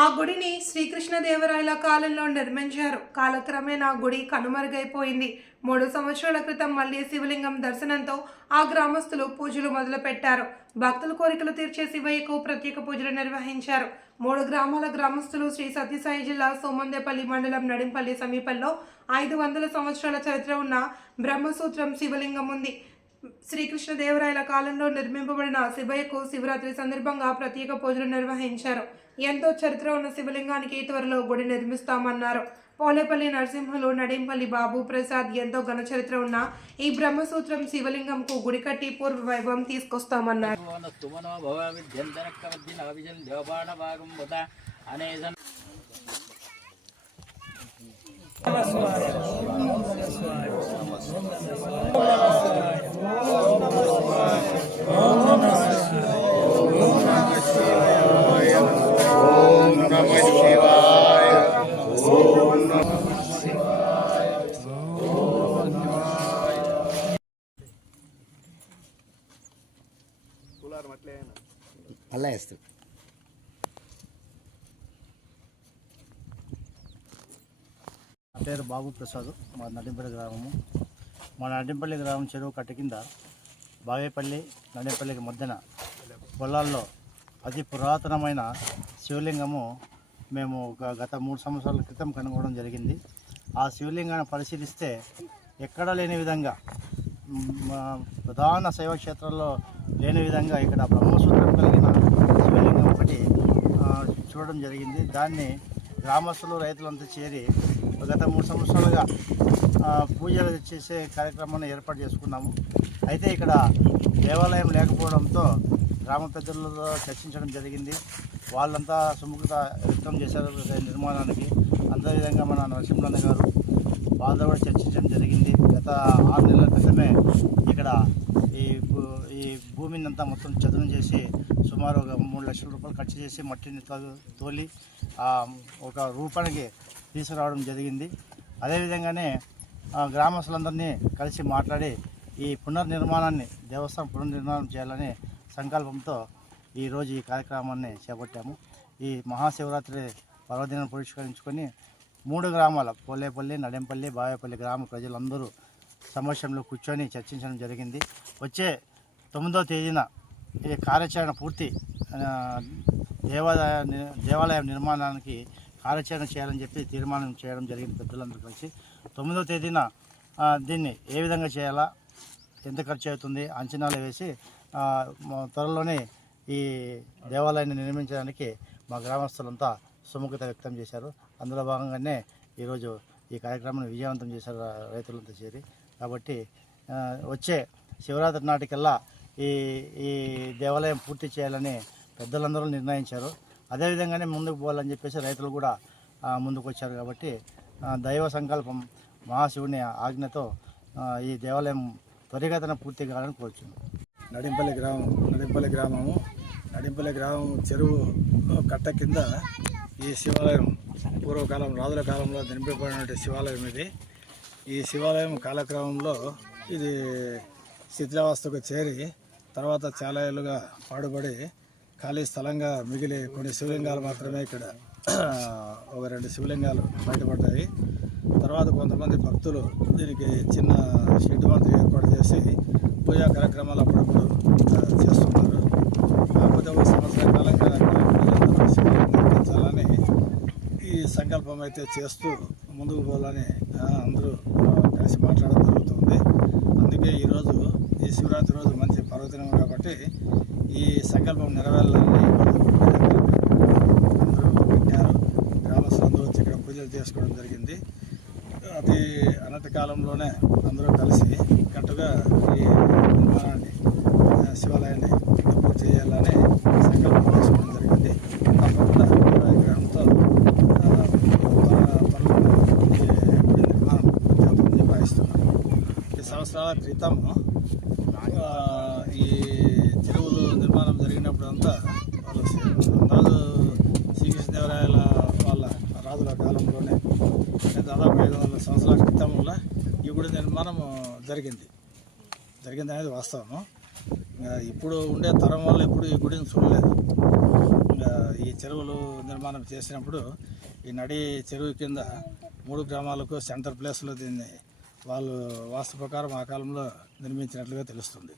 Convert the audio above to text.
ఆ గుడిని శ్రీకృష్ణదేవరాయల కాలంలో నిర్మించారు. కాలక్రమేణా గుడి కనుమరుగైపోయింది. మూడు సంవత్సరాల క్రితం మళ్ళీ శివలింగం దర్శనంతో ఆ గ్రామస్తులు పూజలు మొదలుపెట్టారు. భక్తుల కోరికలు తీర్చే శివయ్యకు ప్రత్యేక పూజలు నిర్వహించారు. మూడు గ్రామాల గ్రామస్తులు శ్రీ సత్యసాయి జిల్లా సోమందేపల్లి మండలం నడింపల్లి సమీపంలో ఐదు వందల సంవత్సరాల చరిత్ర ఉన్న బ్రహ్మసూత్రం శివలింగం ఉంది. శ్రీకృష్ణదేవరాయల కాలంలో నిర్మింపబడిన శివయ్యకు శివరాత్రి సందర్భంగా ప్రత్యేక పూజలు నిర్వహించారు. ఎంతో చరిత్ర ఉన్న శివలింగానికి త్వరలో గుడి నిర్మిస్తామన్నారు. పోలేపల్లి నరసింహులు నడింపల్లి బాబు ప్రసాద్ ఎంతో ఘన చరిత్ర ఉన్న ఈ బ్రహ్మసూత్రం శివలింగంకు గుడి కట్టి పూర్వ వైభవం తీసుకొస్తామన్నారు. నమస్కారం. మళ్ళా వేస్తాడు నా పేరు బాబు ప్రసాద్ మా నడింపల్లి గ్రామము. మా నడింపల్లి గ్రామం చెరువు కట్ట కింద బావేపల్లి నడేపల్లికి మధ్యన పొలాల్లో అతి పురాతనమైన శివలింగము మేము గత మూడు సంవత్సరాల క్రితం కనుగొనడం జరిగింది. ఆ శివలింగాన్ని పరిశీలిస్తే ఎక్కడా లేని విధంగా మా ప్రధాన శైవ క్షేత్రాల్లో లేని విధంగా ఇక్కడ బ్రహ్మసూత్రం కలిగిన శివలింగం ఒకటి చూడడం జరిగింది. దాన్ని గ్రామస్తులు రైతులంతా చేరి గత మూడు సంవత్సరాలుగా పూజలు చేసే కార్యక్రమాన్ని ఏర్పాటు చేసుకున్నాము. అయితే ఇక్కడ దేవాలయం లేకపోవడంతో గ్రామ పెద్దలతో చర్చించడం జరిగింది. వాళ్ళంతా సుముఖత వ్యక్తం చేశారు నిర్మాణానికి నిర్మాణానికి. అదేవిధంగా మన నరసింహన్న గారు వాళ్ళతో కూడా చర్చించడం జరిగింది. గత ఆరు నెలల క్రితమే ఇక్కడ ఈ భూ- ఈ భూమిని అంతా మొత్తం చదును చేసి సుమారు ఒక మూడు లక్షల రూపాయలు ఖర్చు చేసి మట్టిని తో- తోలి ఒక రూపానికి తీసుకురావడం జరిగింది. అదేవిధంగానే గ్రామస్తులందరినీ కలిసి మాట్లాడి ఈ పునర్నిర్మాణాన్ని దేవస్థానం పునర్నిర్మాణం చేయాలని సంకల్పంతో ఈరోజు ఈ కార్యక్రమాన్ని చేపట్టాము. ఈ మహాశివరాత్రి పర్వదినం పురస్కరించుకొని మూడు గ్రామాల పోలేపల్లి నడెంపల్లి బావేపల్లి గ్రామ ప్రజలందరూ సమక్షంలో కూర్చొని చర్చించడం జరిగింది. వచ్చే తొమ్మిదో తేదీన ఈ కార్యాచరణ పూర్తి దేవాదాయ దేవాలయ దేవాలయం నిర్మాణానికి కార్యాచరణ చేయాలని చెప్పి తీర్మానం చేయడం జరిగింది పెద్దలందరూ కలిసి. తొమ్మిదో తేదీన దీన్ని ఏ విధంగా చేయాలా ఎంత ఖర్చు అవుతుంది అంచనాలు వేసి త్వరలోనే ఈ దేవాలయాన్ని నిర్మించడానికి మా గ్రామస్తులంతా సుముఖత వ్యక్తం చేశారు. అందులో భాగంగానే ఈరోజు ఈ కార్యక్రమాన్ని విజయవంతం చేశారు రైతులంతా చేరి. కాబట్టి వచ్చే శివరాత్రి నాటికల్లా ఈ ఈ దేవాలయం పూర్తి చేయాలని పెద్దలందరూ నిర్ణయించారు. అదేవిధంగానే ముందుకు పోవాలని చెప్పేసి రైతులు కూడా ముందుకు వచ్చారు కాబట్టి దైవ సంకల్పం మహాశివుని ఆజ్ఞతో ఈ దేవాలయం త్వరిగతన పూర్తి కావాలని కోరుచున్నాం. నడింపల్లి గ్రామం నడింపల్లి గ్రామము నడింపల్లి గ్రామం చెరువు కట్ట కింద ఈ శివాలయం పూర్వకాలం రాజుల కాలంలో నింపబడినటువంటి శివాలయం ఇది. ఈ శివాలయం కాలక్రమంలో ఇది శిథిలావస్థకు చేరి తర్వాత చాలా ఏళ్ళుగా పాడుబడి ఖాళీ స్థలంగా మిగిలి కొన్ని శివలింగాలు మాత్రమే ఇక్కడ ఒక రెండు శివలింగాలు బయటపడ్డాయి. తర్వాత కొంతమంది భక్తులు దీనికి చిన్న షెడ్ మాత్రం ఏర్పాటు చేసి పూజా కార్యక్రమాలు అప్పుడప్పుడు చేస్తున్నారు. కాకపోతే ఒక సంవత్సర కాలంగా నిర్మించాలని ఈ సంకల్పం అయితే చేస్తూ ముందుకు పోవాలని అందరూ కలిసి మాట్లాడడం జరుగుతుంది. అందుకే ఈరోజు ఈ శివరాత్రి రోజు మంచి పర్వదినం కాబట్టి ఈ సంకల్పం నెరవేరాలని అందరూ పెట్టారు గ్రామస్తులందరూ వచ్చి ఇక్కడ పూజలు చేసుకోవడం జరిగింది. కాలంలోనే అందరూ కలిసి కట్టుగా ఈ నిర్మాణాన్ని శివాలయాన్ని పూర్తి చేయాలని సంకల్పం చేసుకోవడం జరిగింది. తప్పకుండా ఈ నిర్మాణం పూర్తి అవుతుందని ఈ సంవత్సరాల క్రితం ఈ చెరువులు నిర్మాణం జరిగినప్పుడంతా అంతా వాళ్ళు శ్రీ- రాజు శ్రీకృష్ణదేవరాయల వాళ్ళ రాజుల కాలంలోనే అంటే దాదాపు ఐదు వందల సంవత్సరాల క్రితంలో ఈ గుడి నిర్మాణం జరిగింది. జరిగింది అనేది వాస్తవము. ఇప్పుడు ఉండే తరం వాళ్ళు ఎప్పుడు ఈ గుడిని చూడలేదు. ఈ చెరువులు నిర్మాణం చేసినప్పుడు ఈ నడి చెరువు కింద మూడు గ్రామాలకు సెంటర్ ప్లేస్లో దీన్ని వాళ్ళు వాస్తు ప్రకారం ఆ కాలంలో నిర్మించినట్లుగా తెలుస్తుంది.